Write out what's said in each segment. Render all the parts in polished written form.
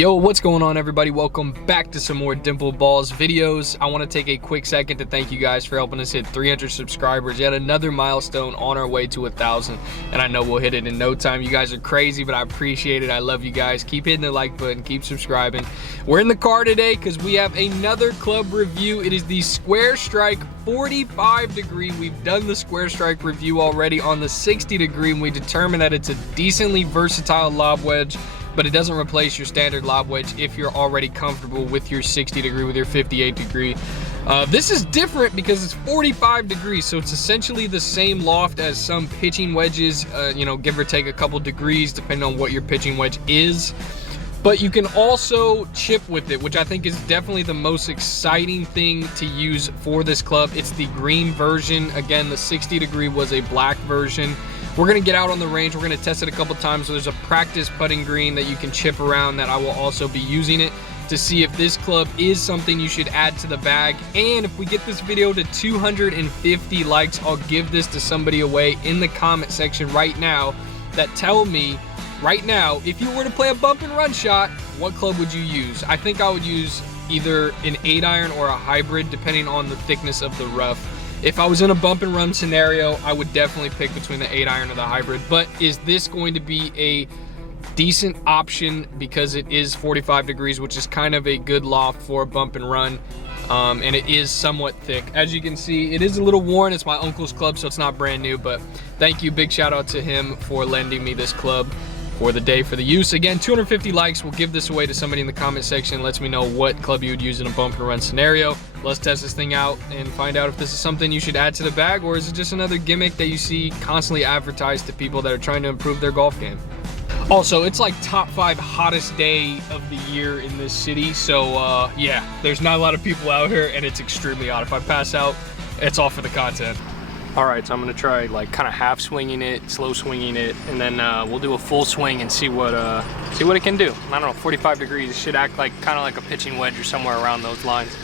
Yo, what's going on, everybody? Welcome back to some more Dimpled Balls videos. I want to take a quick second to thank you guys for helping us hit 300 subscribers. Yet another milestone on our way to 1,000, and I know we'll hit it in no time. You guys are crazy, but I appreciate it. I love you guys. Keep hitting the like button, keep subscribing. We're in the car today because we have another club review. It is the Square Strike 45 degree. We've done the Square Strike review already on the 60 degree, and we determined that it's a decently versatile lob wedge, but it doesn't replace your standard lob wedge if you're already comfortable with your 60 degree, with your 58 degree. This is different because it's 45 degrees, so it's essentially the same loft as some pitching wedges, you know, give or take a couple degrees depending on what your pitching wedge is. But you can also chip with it, which I think is definitely the most exciting thing to use for this club. It's the green version. Again, the 60 degree was a black version. We're gonna get out on the range. We're gonna test it a couple times. So there's a practice putting green that you can chip around that I will also be using it to see if this club is something you should add to the bag. And if we get this video to 250 likes, I'll give this to somebody away in the comment section right now that tell me right now, if you were to play a bump and run shot, what club would you use? I think I would use either an 8-iron or a hybrid, depending on the thickness of the rough. If I was in a bump and run scenario, I would definitely pick between the 8-iron or the hybrid. But is this going to be a decent option because it is 45 degrees, which is kind of a good loft for a bump and run, and it is somewhat thick. As you can see, it is a little worn. It's my uncle's club, so it's not brand new, but thank you, big shout out to him for lending me this club for the day for the use. Again, 250 likes, we'll give this away to somebody in the comment section. Lets me know what club you would use in a bump and run scenario. Let's test this thing out and find out if this is something you should add to the bag, or is it just another gimmick that you see constantly advertised to people that are trying to improve their golf game. Also, it's like top 5 hottest day of the year in this city, so yeah, there's not a lot of people out here and it's extremely hot. If I pass out, it's all for the content. All right, so I'm gonna try like kind of half swinging it, slow swinging it, and then we'll do a full swing and see what it can do. I don't know, 45 degrees, it should act like kind of like a pitching wedge or somewhere around those lines.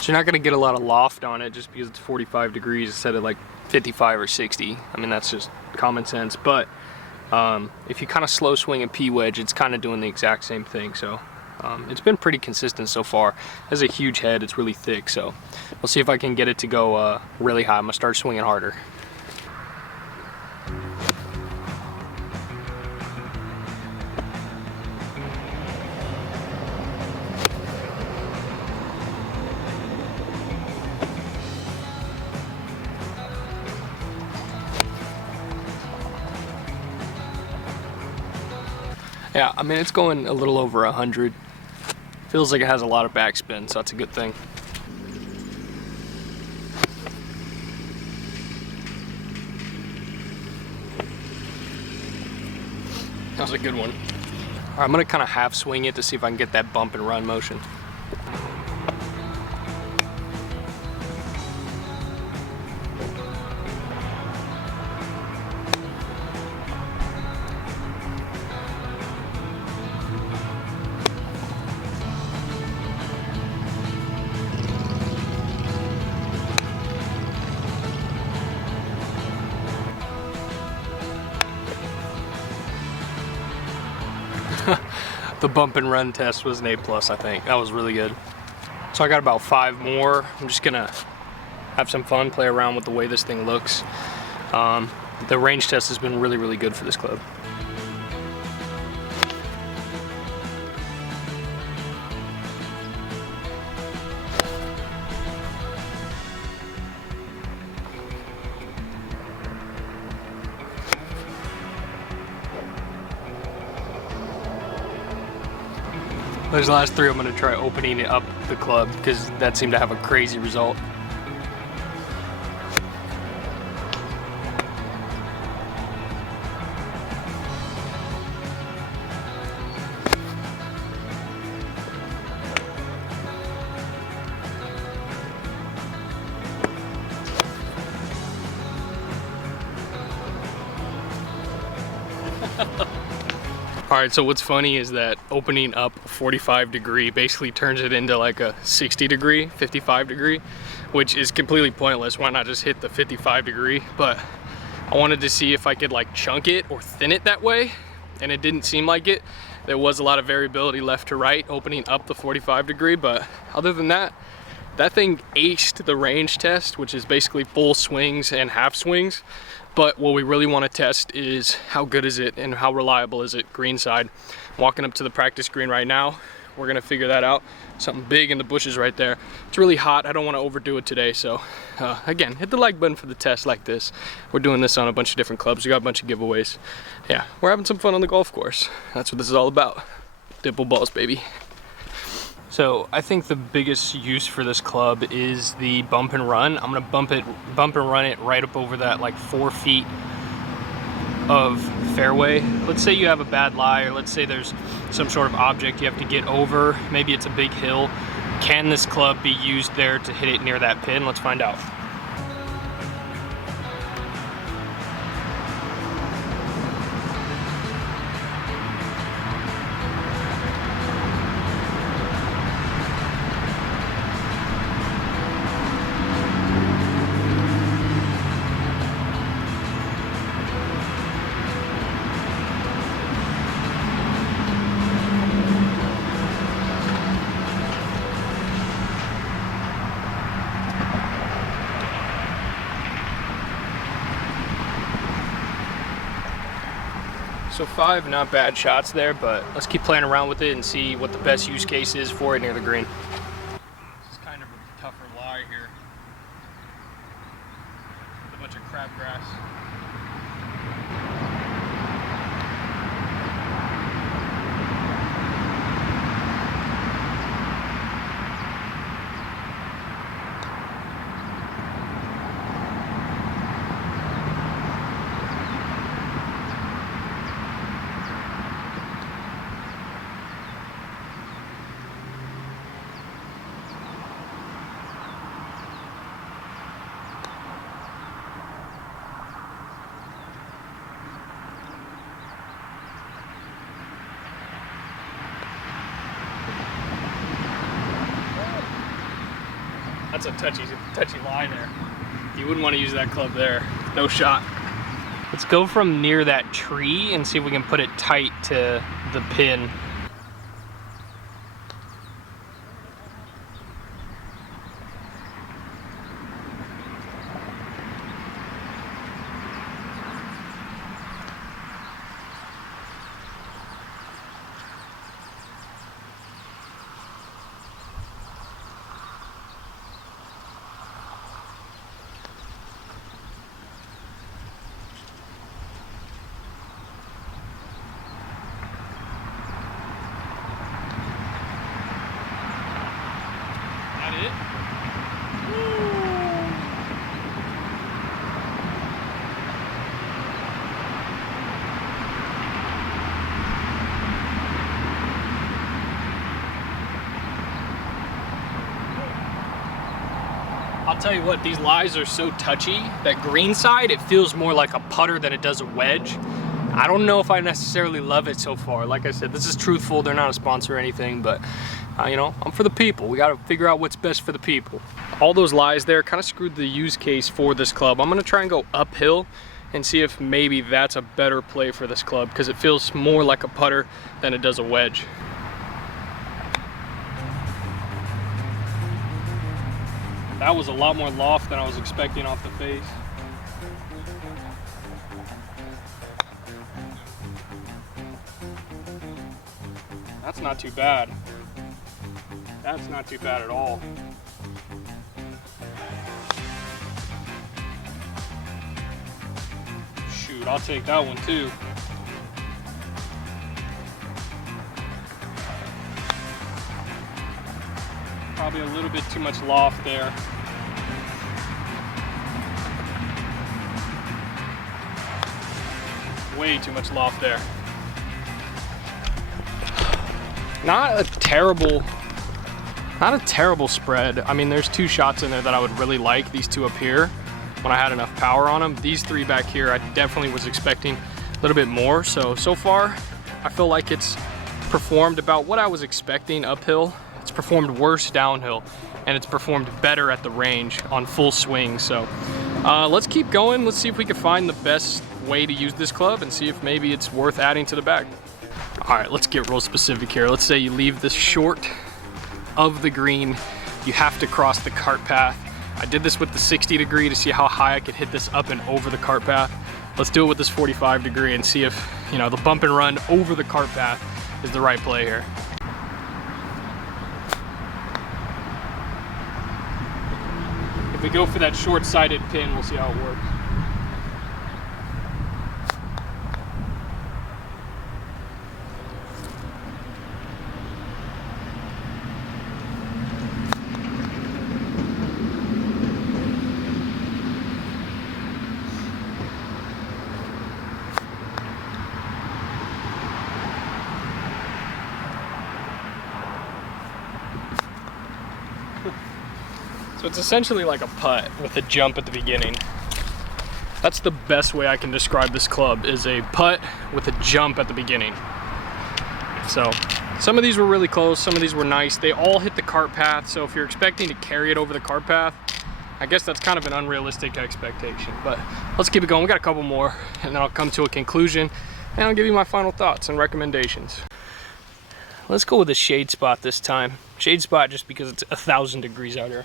So you're not gonna get a lot of loft on it just because it's 45 degrees instead of like 55 or 60. I mean, that's just common sense. But if you kind of slow swing a P wedge, it's kind of doing the exact same thing. So it's been pretty consistent so far. It has a huge head, it's really thick. So we'll see if I can get it to go really high. I'm gonna start swinging harder. Yeah, I mean, it's going a little over 100. Feels like it has a lot of backspin, so that's a good thing. That was a good one. All right, I'm gonna kind of half swing it to see if I can get that bump and run motion. The bump and run test was an A+, I think. That was really good. So I got about 5 more. I'm just gonna have some fun, play around with the way this thing looks. The range test has been really, really good for this club. Those last 3, I'm gonna try opening it up the club because that seemed to have a crazy result. All right, so what's funny is that opening up a 45 degree basically turns it into like a 60 degree, 55 degree, which is completely pointless. Why not just hit the 55 degree? But I wanted to see if I could like chunk it or thin it that way, and it didn't seem like it. There was a lot of variability left to right opening up the 45 degree, but other than that, that thing aced the range test, which is basically full swings and half swings. But what we really want to test is how good is it and how reliable is it greenside. Walking up to the practice green right now. We're gonna figure that out. Something big in the bushes right there. It's really hot. I don't want to overdo it today. So again, hit the like button for the test like this. We're doing this on a bunch of different clubs. We got a bunch of giveaways. Yeah, we're having some fun on the golf course. That's what this is all about. Dimpled balls, baby. So I think the biggest use for this club is the bump and run. I'm gonna bump and run it right up over that like 4 feet of fairway. Let's say you have a bad lie, or let's say there's some sort of object you have to get over. Maybe it's a big hill. Can this club be used there to hit it near that pin? Let's find out. So 5 not bad shots there, but let's keep playing around with it and see what the best use case is for it near the green. This is kind of a tougher lie here. With a bunch of crabgrass. That's a touchy line there. You wouldn't want to use that club there. No shot. Let's go from near that tree and see if we can put it tight to the pin. I'll tell you what, these lies are so touchy that greenside, it feels more like a putter than it does a wedge. I don't know if I necessarily love it so far. Like I said, this is truthful. They're not a sponsor or anything, but you know, I'm for the people. We got to figure out what's best for the people. All those lies there kind of screwed the use case for this club. I'm going to try and go uphill and see if maybe that's a better play for this club, because it feels more like a putter than it does a wedge. That was a lot more loft than I was expecting off the face. That's not too bad. That's not too bad at all. Shoot, I'll take that one too. Probably a little bit too much loft there. Way too much loft there. Not a terrible spread. I mean, there's 2 shots in there that I would really like, these 2 up here, when I had enough power on them. These 3 back here, I definitely was expecting a little bit more. So far, I feel like it's performed about what I was expecting uphill. It's performed worse downhill, and it's performed better at the range on full swing. So let's keep going. Let's see if we can find the best way to use this club and see if maybe it's worth adding to the bag. All right, let's get real specific here. Let's say you leave this short of the green. You have to cross the cart path. I did this with the 60 degree to see how high I could hit this up and over the cart path. Let's do it with this 45 degree and see if, you know, the bump and run over the cart path is the right play here. If we go for that short-sided pin, we'll see how it works. So it's essentially like a putt with a jump at the beginning. That's the best way I can describe this club, is a putt with a jump at the beginning. So some of these were really close, some of these were nice. They all hit the cart path, so if you're expecting to carry it over the cart path, I guess that's kind of an unrealistic expectation. But let's keep it going. We got a couple more, and then I'll come to a conclusion, and I'll give you my final thoughts and recommendations. Let's go with a shade spot this time. Shade spot just because it's 1,000 degrees out here.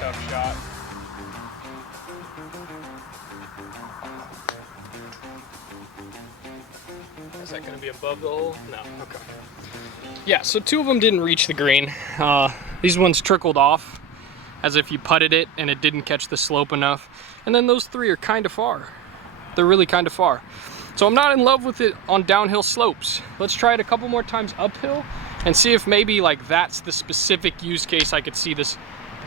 Tough shot. Is that going to be above the hole? No. Okay. Yeah, so 2 of them didn't reach the green. These ones trickled off as if you putted it and it didn't catch the slope enough. And then those 3 are kind of far. They're really kind of far. So I'm not in love with it on downhill slopes. Let's try it a couple more times uphill and see if maybe like that's the specific use case I could see this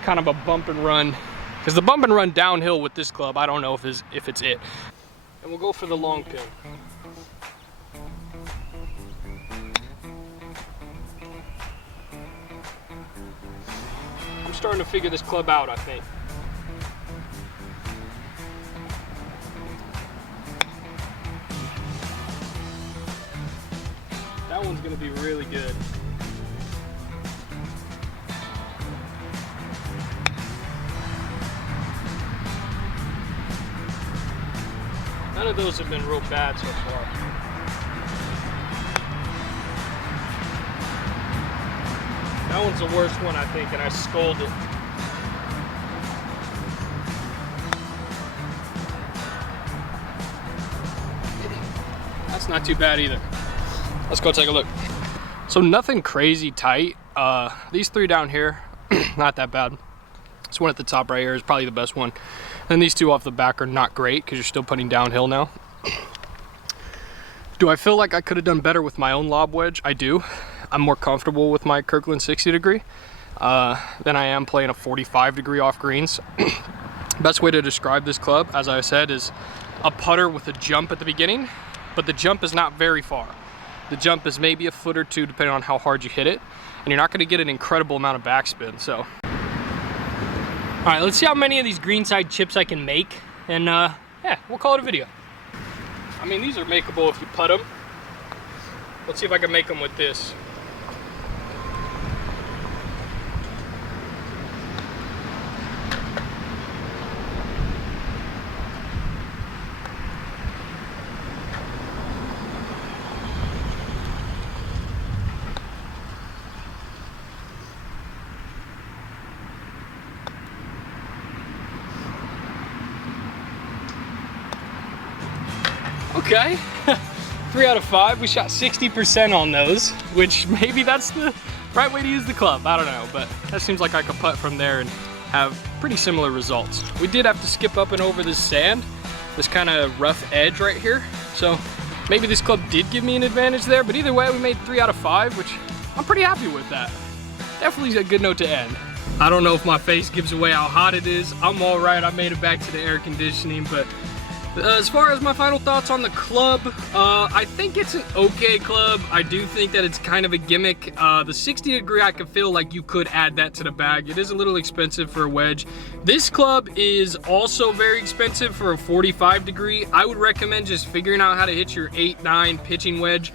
kind of a bump and run. Because the bump and run downhill with this club, I don't know if it's it. And we'll go for the long pin. I'm starting to figure this club out, I think. That one's gonna be really good. None of those have been real bad so far. That one's the worst one, I think, and I scolded. That's not too bad either. Let's go take a look. So nothing crazy tight. These 3 down here, not that bad. This one at the top right here is probably the best one. And these 2 off the back are not great because you're still putting downhill now. Do I feel like I could have done better with my own lob wedge? I do. I'm more comfortable with my Kirkland 60 degree than I am playing a 45 degree off greens. Best way to describe this club, as I said, is a putter with a jump at the beginning, but the jump is not very far. The jump is maybe a foot or 2 depending on how hard you hit it, and you're not going to get an incredible amount of backspin. So all right, let's see how many of these greenside chips I can make, and yeah, we'll call it a video. I mean, these are makeable if you putt them. Let's see if I can make them with this. Okay, 3 out of 5. We shot 60% on those, which maybe that's the right way to use the club. I don't know, but that seems like I could putt from there and have pretty similar results. We did have to skip up and over this sand, this kind of rough edge right here. So maybe this club did give me an advantage there, but either way, we made 3 out of 5, which I'm pretty happy with that. definitely a good note to end. I don't know if my face gives away how hot it is. I'm all right. I made it back to the air conditioning, but as far as my final thoughts on the club, I think it's an okay club. I do think that it's kind of a gimmick. The 60 degree, I could feel like you could add that to the bag. It is a little expensive for a wedge. This club is also very expensive for a 45 degree. I would recommend just figuring out how to hit your 8-9 pitching wedge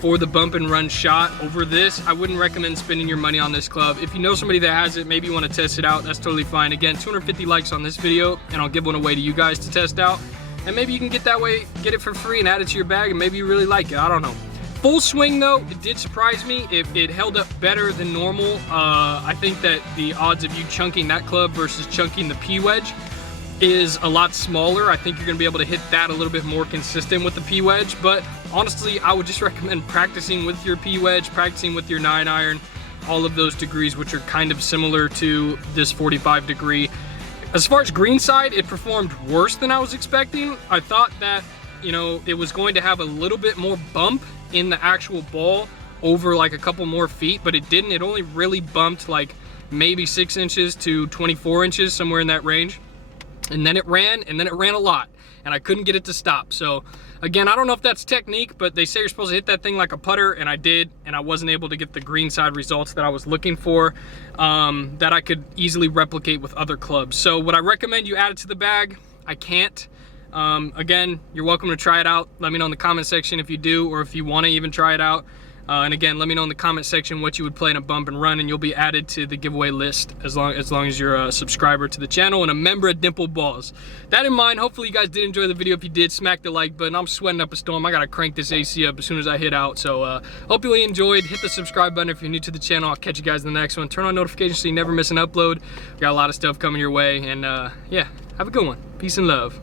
for the bump and run shot over this. I wouldn't recommend spending your money on this club. If you know somebody that has it, maybe you want to test it out, that's totally fine. Again, 250 likes on this video, and I'll give one away to you guys to test out. And maybe you can get it for free and add it to your bag, and maybe you really like it, I don't know. Full swing though, it did surprise me. It held up better than normal. I think that the odds of you chunking that club versus chunking the P wedge is a lot smaller. I think you're gonna be able to hit that a little bit more consistent with the P wedge, but honestly, I would just recommend practicing with your P wedge, practicing with your 9-iron, all of those degrees, which are kind of similar to this 45 degree. As far as greenside, it performed worse than I was expecting. I thought that, you know, it was going to have a little bit more bump in the actual ball over like a couple more feet, but it didn't. It only really bumped like maybe 6 inches to 24 inches, somewhere in that range. And then it ran a lot, and I couldn't get it to stop. So again, I don't know if that's technique, but they say you're supposed to hit that thing like a putter, and I did, and I wasn't able to get the greenside results that I was looking for, that I could easily replicate with other clubs. So would I recommend you add it to the bag? I can't. Again, you're welcome to try it out. Let me know in the comment section if you do, or if you want to even try it out. And again, let me know in the comment section what you would play in a bump and run, and you'll be added to the giveaway list as long as you're a subscriber to the channel and a member of Dimpled Balls. That in mind, hopefully you guys did enjoy the video. If you did, smack the like button. I'm sweating up a storm. I gotta crank this AC up as soon as I hit out. So hope you enjoyed. Hit the subscribe button if you're new to the channel. I'll catch you guys in the next one. Turn on notifications so you never miss an upload. We got a lot of stuff coming your way, and yeah, have a good one. Peace and love.